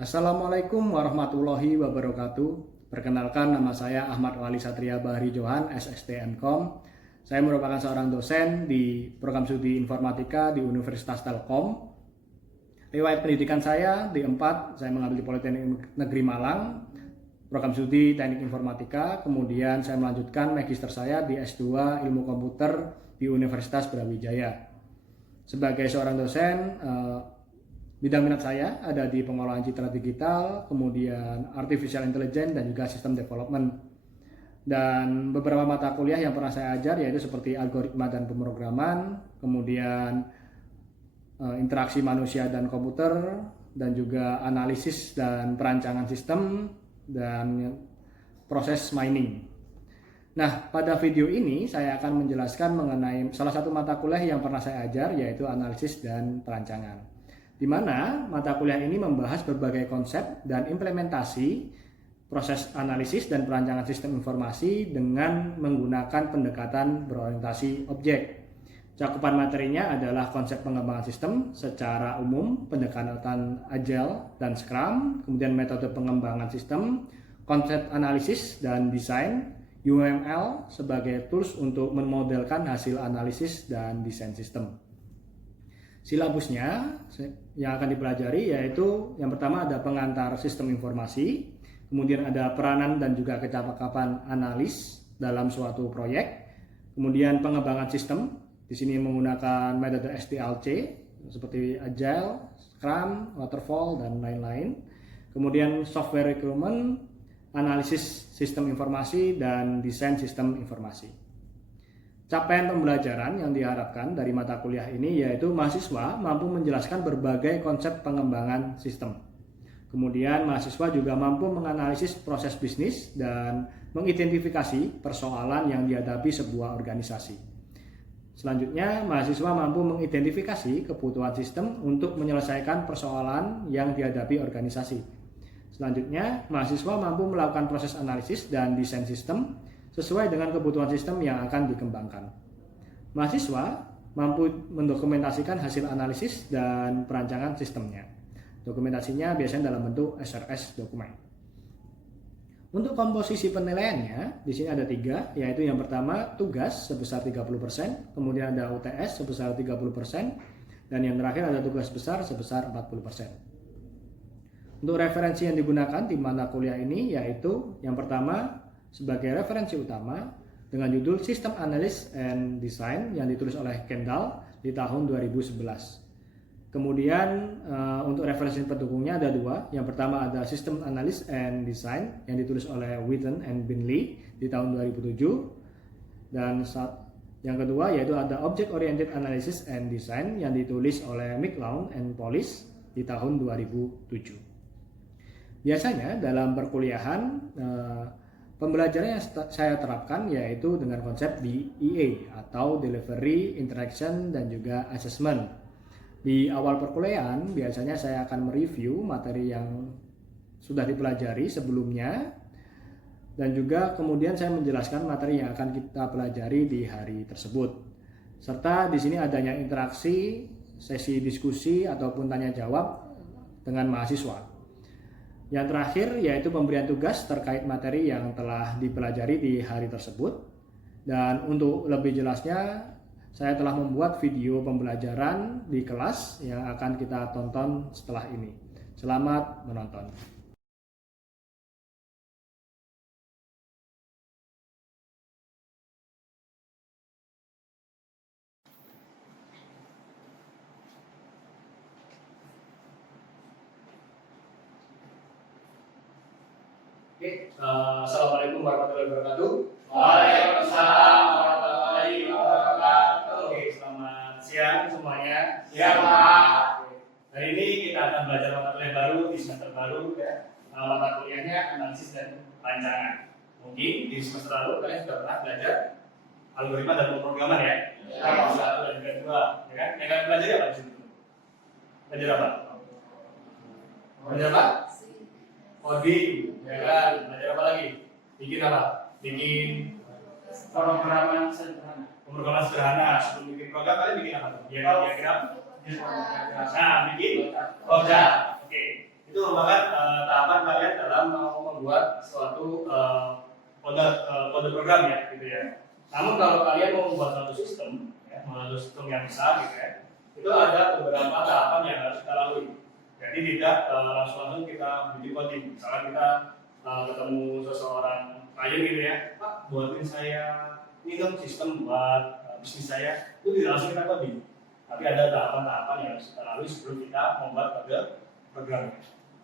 Assalamualaikum warahmatullahi wabarakatuh. Perkenalkan, nama saya Ahmad Wali Satria Bahri Johan, SST/MKom. Saya merupakan seorang dosen di program studi informatika di Universitas Telkom. Riwayat pendidikan saya di 4, saya mengambil di Politeknik Negeri Malang, program studi Teknik Informatika. Kemudian saya melanjutkan magister saya di S2 Ilmu Komputer di Universitas Brawijaya. Sebagai seorang dosen, bidang minat saya ada di pengolahan citra digital, kemudian artificial intelligence, dan juga system development. Dan beberapa mata kuliah yang pernah saya ajar yaitu seperti algoritma dan pemrograman, kemudian interaksi manusia dan komputer, dan juga analisis dan perancangan sistem, dan proses mining. Nah, pada video ini saya akan menjelaskan mengenai salah satu mata kuliah yang pernah saya ajar, yaitu analisis dan perancangan, di mana mata kuliah ini membahas berbagai konsep dan implementasi proses analisis dan perancangan sistem informasi dengan menggunakan pendekatan berorientasi objek. Cakupan materinya adalah konsep pengembangan sistem secara umum, pendekatan Agile dan Scrum, kemudian metode pengembangan sistem, konsep analisis dan desain, UML sebagai tools untuk memodelkan hasil analisis dan desain sistem. Silabusnya yang akan dipelajari yaitu yang pertama ada pengantar sistem informasi, kemudian ada peranan dan juga kecakapan analis dalam suatu proyek, kemudian pengembangan sistem, di sini menggunakan metode SDLC seperti Agile, Scrum, Waterfall, dan lain-lain, kemudian software requirement, analisis sistem informasi, dan desain sistem informasi. Capaian pembelajaran yang diharapkan dari mata kuliah ini yaitu mahasiswa mampu menjelaskan berbagai konsep pengembangan sistem. Kemudian mahasiswa juga mampu menganalisis proses bisnis dan mengidentifikasi persoalan yang dihadapi sebuah organisasi. Selanjutnya, mahasiswa mampu mengidentifikasi kebutuhan sistem untuk menyelesaikan persoalan yang dihadapi organisasi. Selanjutnya, mahasiswa mampu melakukan proses analisis dan desain sistem sesuai dengan kebutuhan sistem yang akan dikembangkan. Mahasiswa mampu mendokumentasikan hasil analisis dan perancangan sistemnya. Dokumentasinya biasanya dalam bentuk SRS dokumen. Untuk komposisi penilaiannya, di sini ada 3, yaitu yang pertama tugas sebesar 30%, kemudian ada UTS sebesar 30%, dan yang terakhir ada tugas besar sebesar 40%. Untuk referensi yang digunakan di mata kuliah ini yaitu yang pertama sebagai referensi utama dengan judul System Analysis and Design yang ditulis oleh Kendall di tahun 2011. Kemudian untuk referensi pendukungnya ada 2. Yang pertama ada System Analysis and Design yang ditulis oleh Witten and Binley di tahun 2007. Dan yang kedua yaitu ada Object Oriented Analysis and Design yang ditulis oleh McLaughlin and Polish di tahun 2007. Biasanya dalam perkuliahan pembelajaran yang saya terapkan yaitu dengan konsep DEA atau Delivery, Interaction, dan juga Assessment. Di awal perkuliahan biasanya saya akan mereview materi yang sudah dipelajari sebelumnya, dan juga kemudian saya menjelaskan materi yang akan kita pelajari di hari tersebut. Serta di sini adanya interaksi, sesi diskusi ataupun tanya jawab dengan mahasiswa. Yang terakhir yaitu pemberian tugas terkait materi yang telah dipelajari di hari tersebut. Dan untuk lebih jelasnya, saya telah membuat video pembelajaran di kelas yang akan kita tonton setelah ini. Selamat menonton. Oke, Assalamualaikum warahmatullahi wabarakatuh. Waalaikumsalam warahmatullahi wabarakatuh. Oke, selamat siang semuanya. Ya, Pak. Hari ini kita akan belajar mata kuliah baru di semester baru ya. Mata kuliahnya analisis dan perancangan. Mungkin di semester lalu kalian sudah pernah belajar algoritma dan pemrograman ya. Ya. 1 dan 2, ya kan? Yang kalian pelajari apa di sini? Belajar apa? Belajar apa? Coding, ya kan? Belajar apa lagi? Bikin apa? Bikin Pemrograman sederhana. pemrograman sederhana. Sebelum bikin program kalian bikin apa tuh? Ya kan? Diagram. Nah, bikin program. Oke. Itu merupakan tahapan kalian dalam membuat suatu kode program ya, gitu ya. Namun kalau kalian mau membuat suatu sistem, ya, suatu sistem yang besar, gitu ya, itu ada beberapa tahapan yang harus kita lalui. Jadi tidak langsung kita bikin coding. Misalnya kita ketemu seseorang klien gitu ya, Pak, buatin saya ini dong sistem buat bisnis saya. Itu tidak langsung kita coding, tapi ada tahapan-tahapan yang harus kita lalui sebelum kita membuat kode program.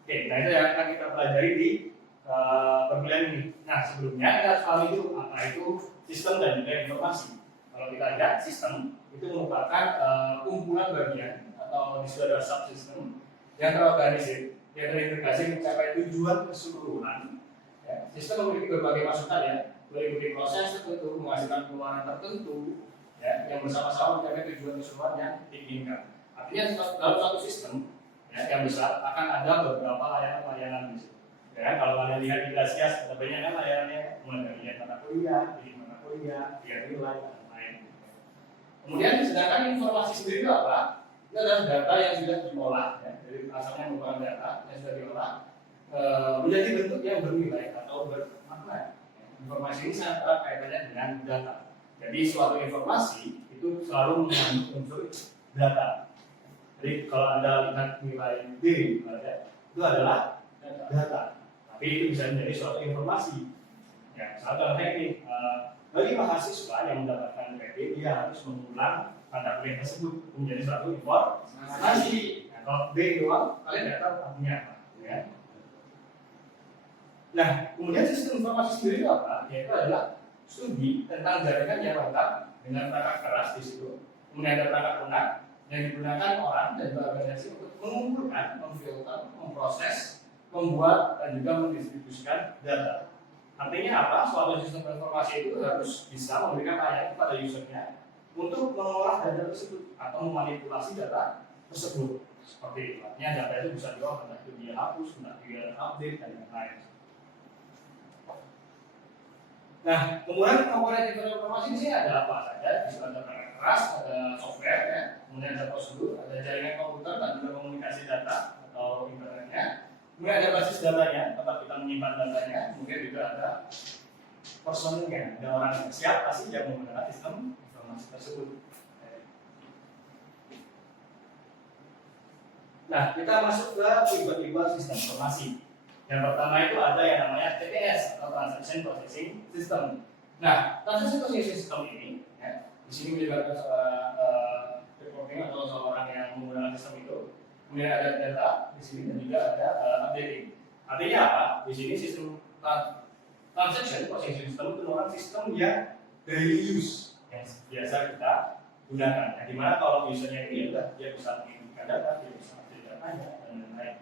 Oke, nah itu yang akan kita pelajari di perkuliahan ini. Nah, sebelumnya kita harus pahami dulu apa itu sistem dan juga informasi. Kalau kita lihat sistem itu merupakan kumpulan bagian atau di sudah ada subsistem yang terorganisir, yang terintegrasi mencapai tujuan keseluruhan. Ya, sistem memiliki berbagai masukan ya, mengikuti proses tertentu, menghasilkan pengeluaran tertentu, ya, yang bersama-sama mencapai tujuan keseluruhan yang diinginkan. Artinya dalam suatu sistem ya, yang besar akan ada beberapa layanan di situ. Ya, kalau kalian lihat di Glasias, ada banyak kan layanannya, mulai dari mata kuliah, nilai, dan lain. Kemudian sedangkan informasi sendiri itu apa? Itu adalah data yang sudah diolah, ya. Jadi asalnya merupakan data yang sudah diolah menjadi bentuk yang bernilai atau bermakna. Informasi ini sangat erat kaitannya dengan data. Jadi suatu informasi itu selalu mengandung unsur data. Jadi kalau Anda lihat nilai D, itu adalah data. Tapi itu bisa menjadi suatu informasi. Ya, contohnya ini, bagi mahasiswa yang mendapatkan kredit, dia harus mengulang mata kuliah tersebut menjadi suatu informasi. Nah, kalau D doang, kalian tidak tahu artinya apa. Ya. Nah, kemudian sistem informasi sendiri itu apa? Yaitu adalah studi tentang jaringan yang lengkap dengan perangkat keras di situ. Kemudian ada perangkat lunak yang digunakan orang dan juga organisasi untuk mengumpulkan, memfilter, memproses, membuat dan juga mendistribusikan data. Artinya apa? Suatu sistem informasi itu harus bisa memberikan layanan kepada usernya untuk mengolah data tersebut atau memanipulasi data tersebut. Seperti itu. Artinya data itu bisa diolah, entah itu dia hapus, entah dia update dan lain-lain. Nah, kemudian komponen informasi di sini ada apa saja? Bisa ada perangkat keras, ada software, ya. Kemudian ada prosedur, ada jaringan komputer dan juga komunikasi data atau internetnya. Kemudian ada basis datanya, tempat kita menyimpan datanya. Kemudian juga ada personilnya, ada orang yang siap pasti yang menggunakan sistem informasi tersebut. Nah, kita masuk ke tipe-tipe sistem informasi. Yang pertama itu ada yang namanya TPS atau Transaction Processing System. Nah, Transaction Processing System ini, ya, di sini melibatkan seorang reporting atau seorang yang menggunakan sistem itu. Kemudian ada data di sini dan juga ada updating. Artinya apa? Di sini sistem Transaction Processing System itu merupakan sistem yang daily use yang biasa kita gunakan. Nah, dimana kalau usernya ini ya dia bisa menginputkan data, dia bisa update datanya dan lain-lain.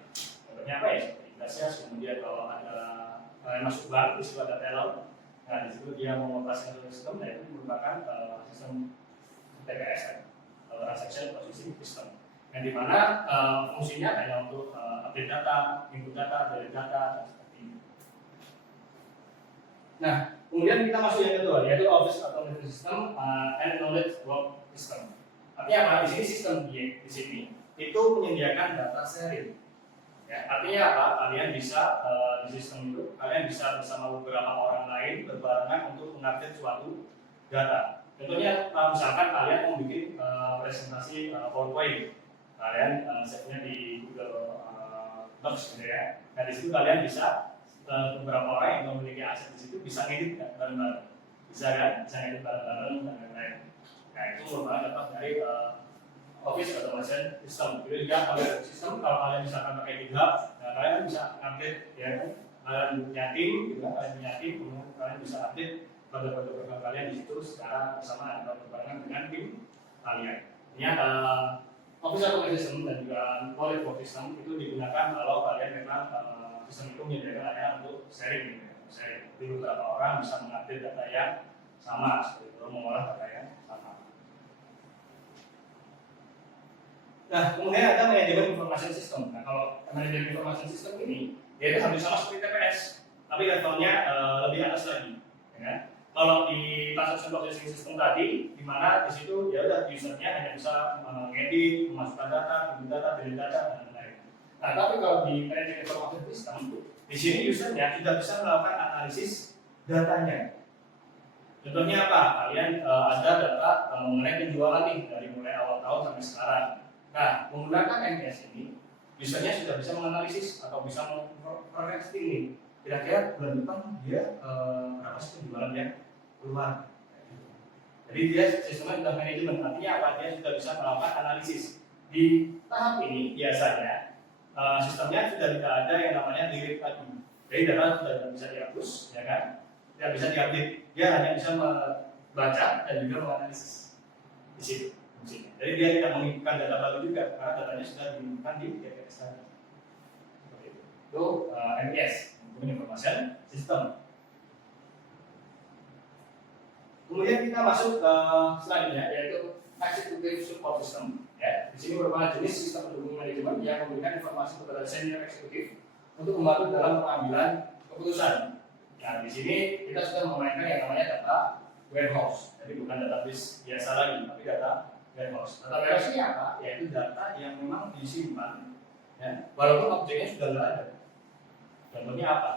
Contohnya apa ya? Kemudian kalau ada masuk bank, di situ ada teller. Nah, di situ dia mengoperasikan sistem, dan itu merupakan sistem TPS, Transaction Processing System. Yang dimana fungsinya hanya untuk update data, input data, dari data, dan seperti ini. Nah, kemudian kita masuk yang kedua, yaitu Office Automation System and Knowledge Work System. Artinya apa? Di sini sistem di sini itu menyediakan data sharing. Ya, artinya apa? Kalian bisa di sistem itu, kalian bisa bersama beberapa orang lain berbarengan untuk mengupdate suatu data. Contohnya, misalkan kalian mau bikin presentasi PowerPoint, kalian save-nya di Google Docs, gitu ya. Nah, di situ kalian bisa beberapa orang yang memiliki aset di situ bisa ngedit kan, bareng-bareng, bisa kan? Bisa ngedit bareng-bareng dan lain-lain. Nah, itu merupakan dapat dari Office Automation System. Itu juga kalau sistem, kalau kalian misalkan pakai GitHub, nah kalian bisa update, ya kan? Kalian punya tim, juga kalian punya tim, kemudian kalian bisa update kode-kode program kalian di situ secara bersamaan atau berbarengan dengan tim kalian. Ini Office Automation System dan juga Knowledge Work System itu digunakan kalau kalian memang sistem itu menyediakan layanan untuk sharing, gitu ya. Sharing. Jadi beberapa orang bisa mengupdate data yang sama, seperti itu, mengolah data yang sama. Nah, kemudian ada manajemen information system. Nah, kalau manajemen information system ini, dia itu hampir sama seperti TPS, tapi levelnya lebih atas lagi. Ya. Kalau di transaction processing system tadi, di mana di situ ya udah usernya hanya bisa mengedit, memasukkan data, input data, delete data, dan lain-lain. Nah, tapi kalau di manajemen information system, di sini usernya sudah bisa melakukan analisis datanya. Contohnya apa? Kalian ada data mengenai penjualan nih dari mulai awal tahun sampai sekarang. Nah, menggunakan MES ini, usernya sudah bisa menganalisis atau bisa memproyeksi nih. Kira-kira bulan depan dia berapa sih penjualan yang keluar. Jadi dia sistemnya sudah manajemen, artinya apa? Dia sudah bisa melakukan analisis. Di tahap ini biasanya sistemnya sudah tidak ada yang namanya delete lagi. Jadi data sudah tidak bisa dihapus, ya kan? Tidak bisa diupdate. Dia hanya bisa membaca dan juga menganalisis di situ. Jadi dia tidak menginputkan data baru juga, karena datanya sudah diinputkan di DPS tadi. Itu MES, Information System. Kemudian kita masuk ke selanjutnya, yaitu Executive Support System. Ya, di sini merupakan jenis sistem pendukung manajemen yang memberikan informasi kepada senior eksekutif untuk membantu dalam pengambilan keputusan. Nah, di sini kita sudah memainkan yang namanya data warehouse. Jadi bukan database biasa lagi, tapi data warehouse. Data warehouse ini apa? Yaitu data yang memang disimpan, ya, walaupun objeknya sudah tidak ada. Contohnya apa?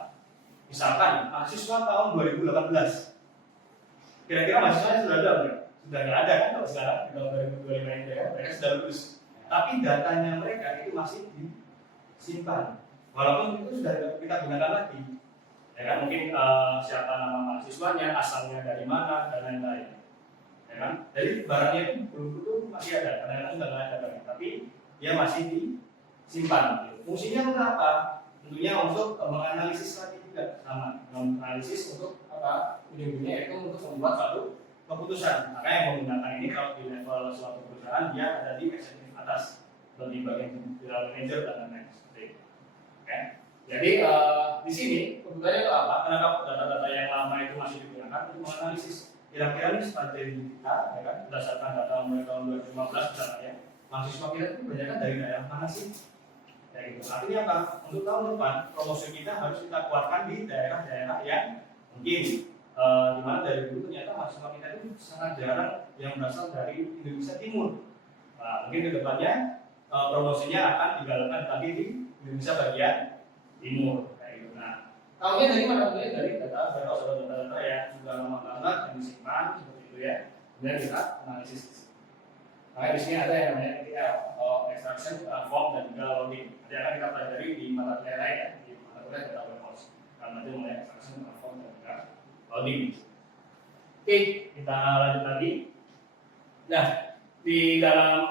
Misalkan mahasiswa tahun 2018. Kira-kira mahasiswanya sudah ada enggak? Sudah nggak ada kan kalau sekarang di tahun 2025 ini ya, mereka sudah lulus. Tapi datanya mereka itu masih disimpan. Walaupun itu sudah kita gunakan lagi. Ya kan, mungkin siapa nama mahasiswanya, asalnya dari mana dan lain-lain. Ya kan? Jadi barangnya itu belum tentu masih ada, kadang-kadang sudah nggak ada barang, tapi dia masih disimpan. Fungsinya untuk apa? Tentunya untuk menganalisis lagi juga sama, menganalisis untuk apa? Ujung-ujungnya itu untuk membuat satu keputusan. Maka yang menggunakan ini kalau di level suatu perusahaan dia ada di eksekutif atas, atau di bagian general manager dan lain-lain seperti itu. Okay. Jadi di sini kebutuhannya itu apa? Karena data-data yang lama itu masih digunakan untuk menganalisis kira-kira ini strategi kita, ya kan? Berdasarkan data mulai tahun 2015 misalnya ya, mahasiswa kita itu banyak dari daerah mana sih? Ya, gitu. Artinya apa? Untuk tahun depan promosi kita harus kita kuatkan di daerah-daerah yang mungkin di mana dari dulu ternyata mahasiswa kita itu sangat jarang yang berasal dari Indonesia Timur. Nah, mungkin ke depannya promosinya akan digalakkan lagi di Indonesia bagian Timur. Kayak gitu. Nah, tahunya dari mana? Dari data data yang sudah lama banget yang disimpan seperti itu ya. Kemudian kita analisis. Makanya di sini ada yang namanya ETL atau extraction, form dan juga loading. Nanti akan kita pelajari di mata kuliah lain ya, di mata kuliah data warehouse. Karena itu mulai extraction, form dan juga loading. Oke, kita lanjut lagi. Nah, di dalam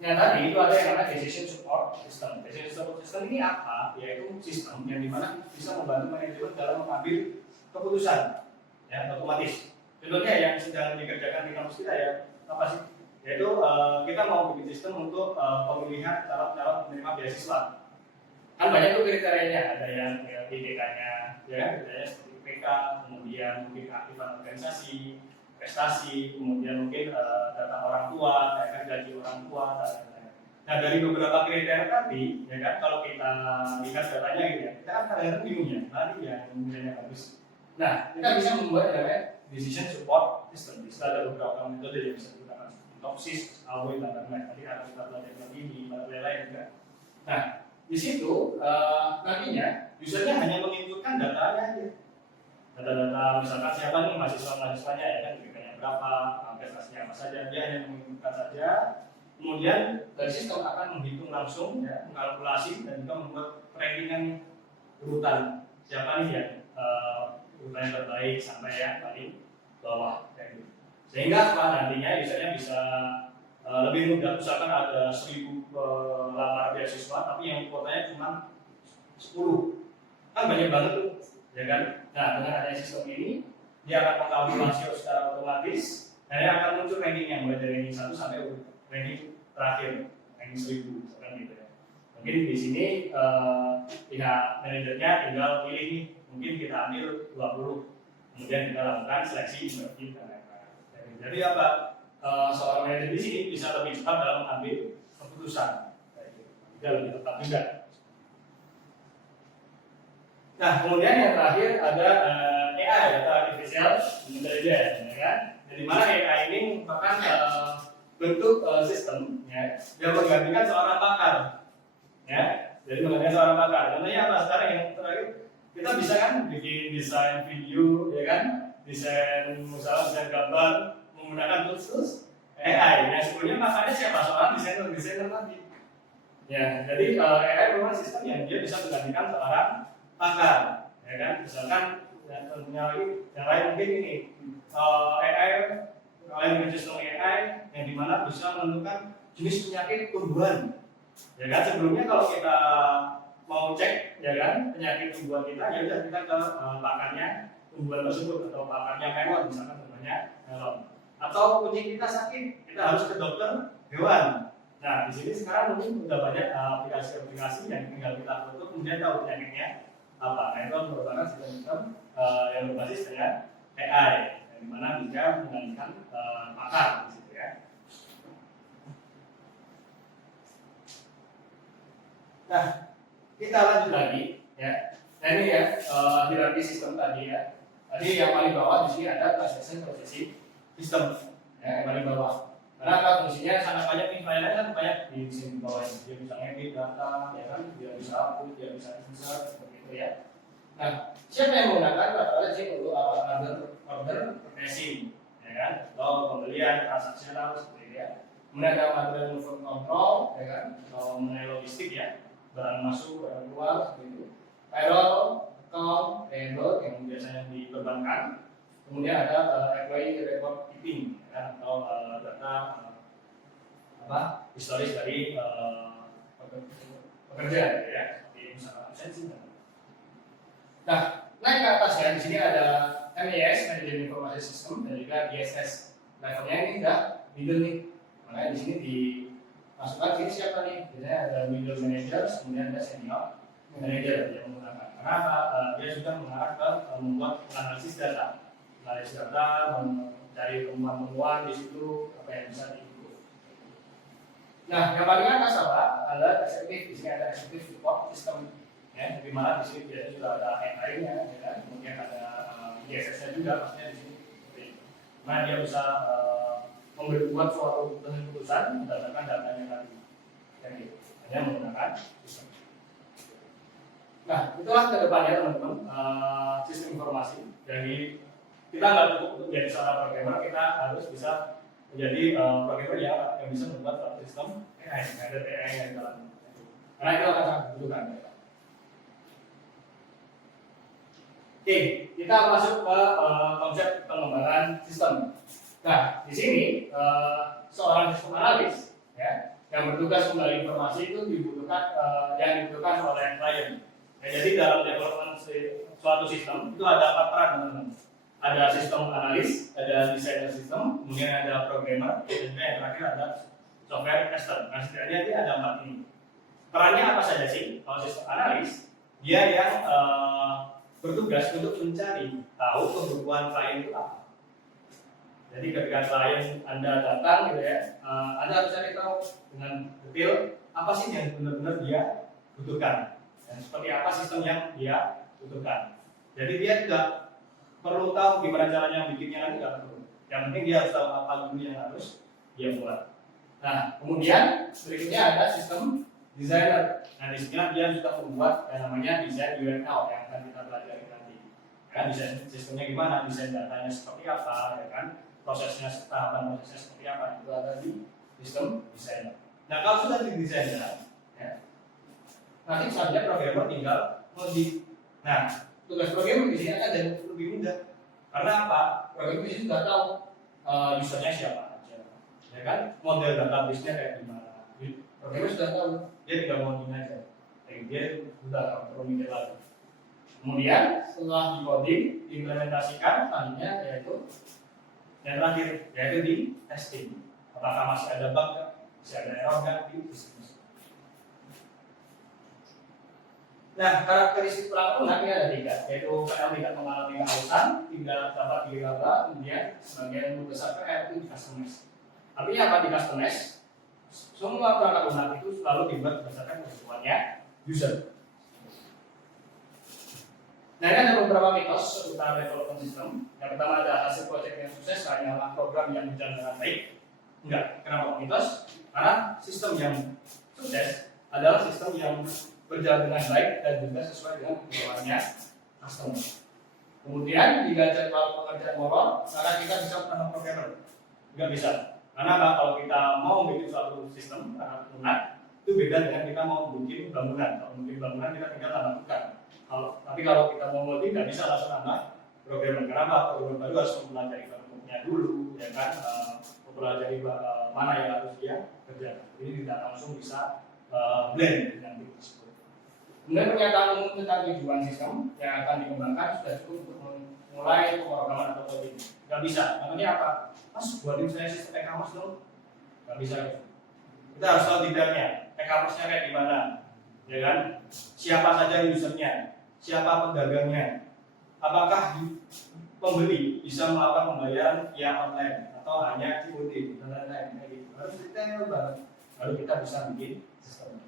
yang tadi itu ada yang namanya decision support system. Decision support system ini apa? Yaitu sistem yang dimana bisa membantu manajemen dalam mengambil keputusan, ya otomatis. Contohnya yang sedang dikerjakan di kampus kita ya, apa sih? Yaitu kita mau bikin sistem untuk pemilihan calon penerima beasiswa. Kan banyak tuh kriterianya, ada yang IPK-nya, ya kan? Kriterianya seperti IPK, kemudian mungkin keaktifan organisasi, prestasi, kemudian mungkin data orang tua, ya kan, gaji orang tua, dan lain-lain. Nah dari beberapa kriteria tadi, ya kan, kalau kita lihat datanya gitu ya, kita kan kadang-kadang bingung ya, tadi yang nilainya bagus. Nah kita bisa membuat namanya decision support system. Bisa ada beberapa metode yang bisa digunakan, topsis, algoritma dan lain-lain. Nanti akan kita pelajari lagi di materi lain juga. Nah di situ nantinya usernya hanya menginputkan datanya aja. Data-data misalkan siapa nih mahasiswanya ya kan, IPK-nya berapa, prestasinya apa saja, dia hanya menginputkan saja. Kemudian dari sistem akan menghitung langsung, ya, mengkalkulasi dan juga membuat rankingan urutan siapa nih yang urutan yang terbaik sampai yang paling bawah kayak gitu. Sehingga apa nantinya usernya bisa lebih mudah. Misalkan ada 1000 pelamar beasiswa tapi yang kuotanya cuma 10, kan banyak banget tuh, ya kan? Nah dengan adanya sistem ini dia akan mengkalkulasi secara otomatis dan dia akan muncul rankingnya mulai dari ranking 1 sampai ranking terakhir, ranking 1000 kan gitu ya. Mungkin di sini pihak manajernya tinggal pilih nih, mungkin kita ambil 20, kemudian kita lakukan seleksi interview dan lain-lain. Jadi apa? Seorang manajer di sini bisa lebih cepat dalam mengambil keputusan, tidak lebih tepat juga. Nah, kemudian yang terakhir ada AI, data artificial intelligence, ya kan? Di mana AI ini merupakan bentuk sistem ya, yang menggantikan seorang pakar, Jadi mengenai seorang pakar. Contohnya apa sekarang yang terakhir kita bisa kan bikin desain video, ya kan, desain misalnya desain gambar menggunakan tools AI. Yang sebelumnya pakarnya siapa? Seorang desainer tadi. Ya, jadi AI memang sistem yang dia bisa menggantikan seorang pakar, ya kan? Misalkan tentunya lagi yang lain mungkin ini AI kalian dengan sistem AI yang dimana bisa menentukan jenis penyakit tumbuhan. Ya kan sebelumnya kalau kita mau cek ya kan penyakit tumbuhan kita ya udah kita ke pakarnya tumbuhan tersebut atau pakarnya hewan misalkan namanya melon. Atau kucing kita sakit kita harus ke dokter hewan. Nah di sini sekarang mungkin sudah banyak aplikasi-aplikasi yang tinggal kita foto kemudian tahu penyakitnya apa. Nah itu merupakan sistem yang berbasis dengan AI yang dimana bisa menggantikan pakar di situ ya. Nah kita lanjut lagi ya. Nah ini ya hierarki sistem tadi ya. Tadi yang paling bawah di sini ada transaction processing system ya, yang paling bawah. Karena apa fungsinya sangat banyak nih, lainnya kan banyak di sini bawah ini. Dia bisa ngedit data, ya kan, dia bisa upload, dia bisa insert seperti itu ya. Nah, siapa yang menggunakan rata-rata sih untuk order purchasing, ya kan, atau pembelian transaksional seperti itu ya. Kemudian ada material movement control, ya kan, atau mengenai logistik ya, barang masuk, barang keluar seperti itu. Payroll, account, payable yang biasanya di perbankan. Kemudian ada employee record keeping ya, atau data historis dari pekerja ya, seperti misalkan absensi. Nah, naik ke atas ya, di sini ada MES, Management Information System, dan juga DSS. Levelnya ini sudah middle nih, makanya di sini dimasukkan sini siapa nih? Biasanya ada middle manager, kemudian ada senior manager yang menggunakan. Karena dia sudah mengarah ke membuat analisis data. Analisis data, mencari temuan-temuan di situ apa yang bisa diimprove. Nah, yang paling atas apa? Adalah eksekutif. Di sini ada eksekutif support system, ya. Di mana di sini biasanya sudah ada AI-nya, ya kan? Kemudian ada DSS-nya juga, maksudnya di sini. Mana dia bisa membuat suatu keputusan berdasarkan datanya tadi. Jadi, hanya menggunakan sistem. Nah, itulah kedepannya teman-teman sistem informasi dari kita nggak cukup untuk menjadi seorang programmer, kita harus bisa menjadi programmer yang bisa membuat suatu sistem AI, ada AI yang dalam. Karena itu akan sangat dibutuhkan. Oke, kita masuk ke konsep pengembangan sistem. Nah, di sini seorang sistem analis ya, yang bertugas menggali informasi itu dibutuhkan yang dibutuhkan oleh klien. Nah, jadi dalam development suatu sistem itu ada 4 peran teman-teman. Ada sistem analis, ada desainer sistem, kemudian ada programmer, dan yang terakhir ada software tester. Nah, setidaknya ini ada 4 ini. Perannya apa saja sih? Kalau sistem analis, dia yang bertugas untuk mencari tahu kebutuhan klien itu apa. Jadi ketika klien Anda datang gitu ya, Anda harus cari tahu dengan detail apa sih yang benar-benar dia butuhkan dan seperti apa sistem yang dia butuhkan. Jadi dia tidak perlu tahu gimana caranya bikinnya nanti nggak perlu. Yang penting dia harus tahu apa dulu yang harus dia buat. Nah, kemudian berikutnya ada sistem designer. Nah, di sini dia sudah membuat yang namanya desain UML yang akan kita pelajari nanti. Kan desain sistemnya gimana, desain datanya seperti apa, ya kan? Prosesnya, tahapan prosesnya seperti apa itu ada di sistem desainer. Nah, kalau sudah di desainer, ya, nanti selanjutnya programmer tinggal ngoding. Nah, tugas programmer di sini akan jadi lebih mudah. Karena apa? Programmer di sini sudah tahu usernya siapa aja, ya kan? Model database-nya kayak gimana. Programmer sudah tahu, dia tinggal ngoding aja. Jadi dia sudah perlu mikir lagi. Kemudian setelah di-coding, diimplementasikan, selanjutnya yaitu yang terakhir, yaitu di testing. Apakah masih ada bug, masih ada error nggak di sistem. Nah, karakteristik pelaku nanti ada 3, yaitu PL tidak mengalami kehausan, tidak dapat diraba, kemudian sebagian besar PL itu di customize. Artinya apa di customize? Semua perangkat lunak itu selalu dibuat berdasarkan kebutuhannya user. Nah, ini ada beberapa mitos seputar development system. Yang pertama ada hasil proyek yang sukses hanyalah program yang berjalan dengan baik. Enggak, kenapa mitos? Karena sistem yang sukses adalah sistem yang berjalan dengan baik dan juga sesuai dengan kebutuhannya customer. Kemudian jika jadwal pekerjaan molor, maka kita bisa menambah programmer. Nggak bisa. Karena apa? Kalau kita mau bikin suatu sistem bangunan, itu beda dengan kita mau bikin bangunan. Kalau bikin bangunan kita tinggal tambahkan. Tapi kalau kita mau ngoding nggak bisa langsung nambah programmer. Kenapa? Programmer baru harus mempelajari bentuknya dulu, ya kan? Mempelajari mana yang harus dia kerjakan. Jadi tidak langsung bisa blend dengan itu tersebut. Kemudian pernyataan umum tentang tujuan sistem yang akan dikembangkan sudah cukup untuk memulai pemrograman atau coding. Nggak bisa. Namanya apa? Mas, buatin saya sistem e-commerce dong. Nggak bisa. Kita harus tahu detailnya. E-commerce-nya kayak gimana, ya kan? Siapa saja usernya, siapa pedagangnya, apakah pembeli bisa melakukan pembayaran via online atau hanya COD dan lain-lain kayak gitu. Harus detail banget. Lalu kita bisa bikin sistem.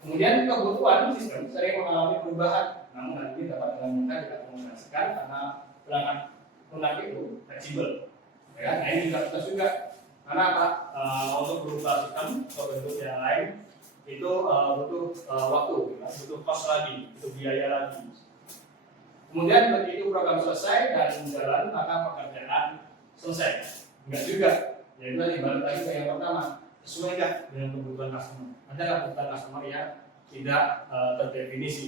Kemudian kebutuhan sistem sering mengalami perubahan, namun hal ini dapat dengan mudah diakomodasikan karena perangkat lunak itu fleksibel. Ya, nah ini juga karena apa? Untuk berubah sistem atau bentuk yang lain itu butuh waktu, ya, butuh cost lagi, butuh biaya lagi. Kemudian begitu program selesai dan jalan, maka pekerjaan selesai. Enggak juga. Jadi tadi balik lagi ke yang pertama, sesuai nggak dengan kebutuhan customer? Ada nggak kebutuhan customer yang tidak terdefinisi?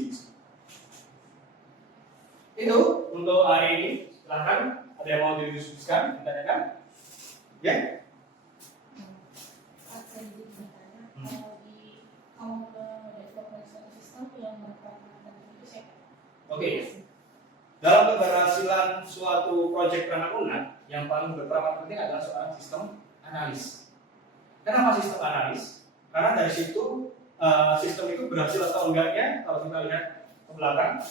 Itu untuk hari ini. Silahkan, ada yang mau didiskusikan, ditanyakan? Ya? Saya jadi bertanya, kalau development sistem yang berkaitan itu saya. Oke. Dalam keberhasilan suatu proyek perangkat lunak, yang paling berperan penting adalah seorang sistem analis. Kenapa sistem analis? Karena dari situ sistem itu berhasil atau enggaknya, kalau kita lihat ke belakang,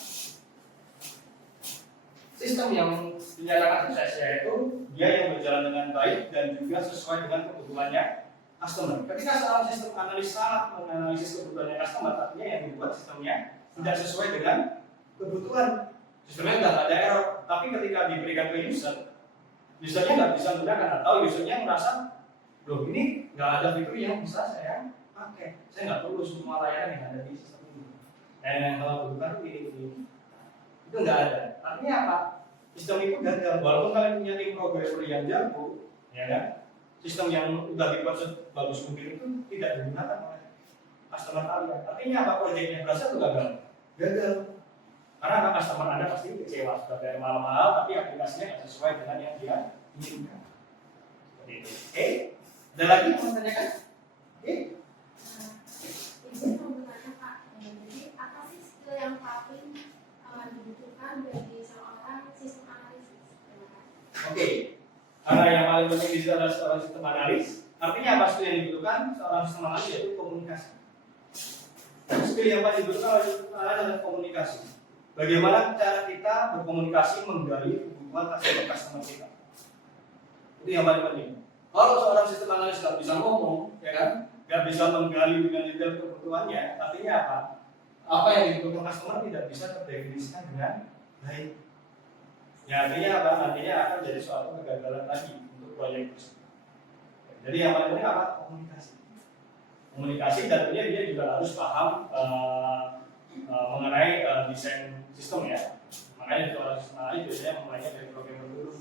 sistem yang dinyatakan sukses yaitu dia yang berjalan dengan baik dan juga sesuai dengan kebutuhannya customer. Ketika seorang sistem analis salah menganalisis kebutuhannya customer, artinya yang dibuat sistemnya tidak sesuai dengan kebutuhan. Sistemnya tidak ada error, tapi ketika diberikan ke usernya nggak bisa menggunakan atau usernya merasa, loh ini nggak ada fitur yang bisa saya pakai, saya nggak perlu semua layanan yang ada di sistem ini. Dan yang kalau bukan ini itu nggak ada. Artinya apa? Sistem itu gagal. Walaupun kalian punya tim programmer yang jago, ya kan? Sistem yang udah dibuat sebagus mungkin itu tidak digunakan oleh customer kalian. Artinya apa? Proyeknya berhasil atau gagal? Gagal. Karena apa? Customer Anda pasti kecewa, sudah bayar mahal-mahal, tapi aplikasinya tidak sesuai dengan yang dia inginkan. Seperti itu. Oke? Ada lagi yang mau tanyakan? Oke? Izin mau bertanya Pak, jadi apa sih skill yang paling dibutuhkan bagi seorang sistem analisis? Oke. Karena yang paling penting di sini adalah seorang sistem analis. Artinya apa skill yang dibutuhkan seorang sistem analis yaitu komunikasi. Skill yang paling dibutuhkan oleh sistem analis adalah komunikasi. Bagaimana cara kita berkomunikasi menggali kebutuhan customer kita. Itu yang paling penting. Kalau seorang sistem analis nggak bisa ngomong, ya kan, nggak bisa menggali dengan detail kebutuhannya, artinya apa? Apa yang dibutuhkan customer tidak bisa terdefinisikan dengan baik. Ya artinya apa? Nantinya akan jadi suatu kegagalan lagi untuk proyek tersebut. Jadi yang paling penting apa? Komunikasi. Komunikasi tentunya dia juga harus paham mengenai desain sistem ya. Makanya seorang sistem analis biasanya memulainya dari programmer dulu.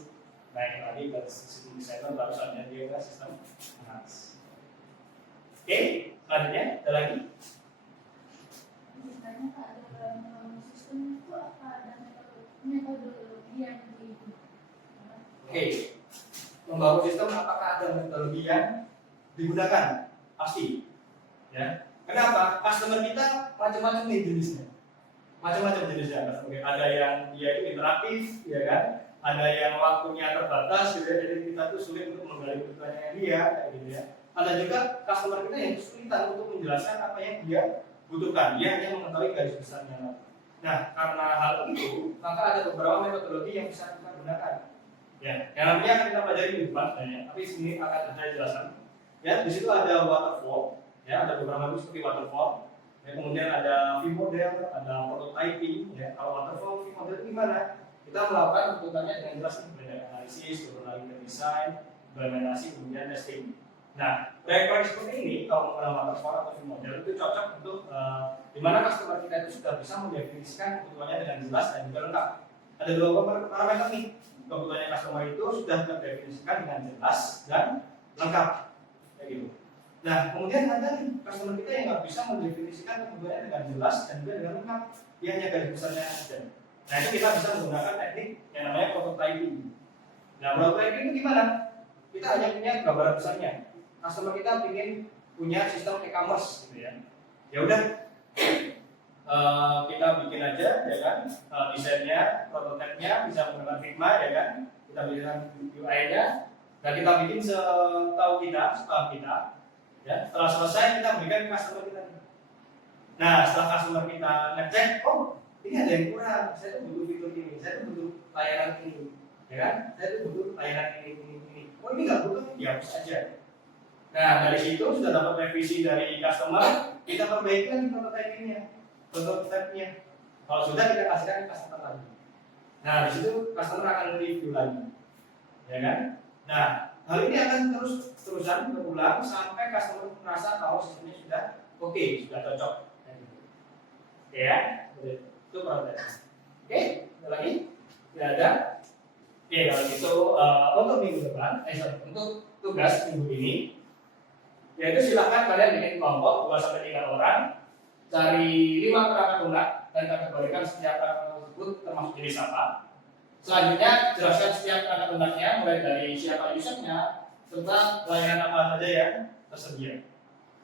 Naik lagi ke sistem desainer baru saja dia ke sistem analis. Oke, selanjutnya ada lagi. Misalnya Pak, dalam sistem itu apa ada metodologi yang digunakan? Oke, membangun sistem apakah ada metodologi yang digunakan? Pasti. Ya. Kenapa? Customer kita macam-macam nih jenisnya. Macam-macam jenisnya. Ada yang dia itu interaktif, ya kan? Ada yang waktunya terbatas, gitu ya. Jadi kita tuh sulit untuk menggali kebutuhannya dia, kayak gitu ya. Ada juga customer kita yang kesulitan untuk menjelaskan apa yang dia butuhkan. Dia hanya mengetahui garis besarnya. Nah, karena hal itu, maka ada beberapa metodologi yang bisa kita gunakan. Ya, yang namanya akan kita pelajari di depan, tapi sini akan saya jelaskan. Ya, di situ ada waterfall, ya, ada beberapa metode seperti waterfall. Ya, kemudian ada V-model, ada prototyping. Ya, kalau waterfall, V-model itu gimana? Kita melakukan kebutuhannya dengan jelas, mulai dari analisis, turun lagi ke desain, implementasi, kemudian testing. Nah, proyek-proyek seperti ini kalau menggunakan waterfall atau view model itu cocok untuk di mana customer kita itu sudah bisa mendefinisikan kebutuhannya dengan jelas dan juga lengkap. Ada dua parameter nih. Kebutuhannya customer itu sudah terdefinisikan dengan jelas dan lengkap, kayak gitu. Nah, kemudian ada nih customer kita yang nggak bisa mendefinisikan kebutuhannya dengan jelas dan juga dengan lengkap. Dia hanya garis besarnya saja. Nah, itu kita bisa menggunakan teknik yang namanya prototyping. Nah, prototyping itu gimana? Kita hanya punya gambaran besarnya. Customer kita ingin punya sistem e-commerce, gitu ya. Ya udah, kita bikin aja, ya kan? Desainnya, prototipenya bisa menggunakan Figma, ya kan? Kita bikin UI-nya, dan kita bikin setahu kita, sepaham kita. Ya, setelah selesai kita berikan ke customer kita. Nah, setelah customer kita ngecek, oh ini ada yang kurang, saya tuh butuh fitur ini, saya tuh butuh layanan ini, ya kan? Saya tuh butuh layanan ini. Oh ini nggak butuh, dihapus aja. Nah, dari situ sudah dapat revisi dari customer, kita perbaiki lagi prototype-nya. Kalau sudah kita kasihkan ke customer lagi. Nah, di situ customer akan review lagi, ya kan? Nah, hal ini akan terusan berulang sampai customer merasa kalau sistemnya sudah oke, sudah cocok. Ya, itu prototype. Oke, ada lagi? Tidak ada. Oke, kalau gitu untuk minggu depan, untuk tugas minggu ini, yaitu silakan kalian bikin kelompok 2-3 orang, cari 5 perangkat lunak dan kategorikan setiap perangkat tersebut termasuk jenis apa. Selanjutnya jelaskan setiap perangkat lunaknya, mulai dari siapa usernya serta layanan apa saja yang tersedia.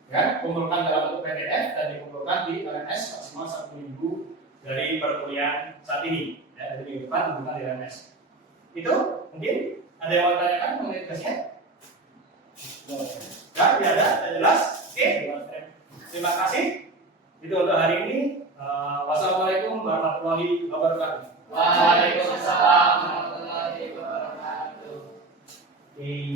Ya, kumpulkan dalam bentuk PDF dan dikumpulkan di LMS maksimal 1 minggu dari perkuliahan saat ini. Ya, dari minggu depan kumpulkan di LMS. Itu mungkin ada yang mau tanyakan mengenai tugasnya? Ya, tidak ada, sudah jelas. Oke, terima kasih. Itu untuk hari ini. Wassalamualaikum warahmatullahi wabarakatuh.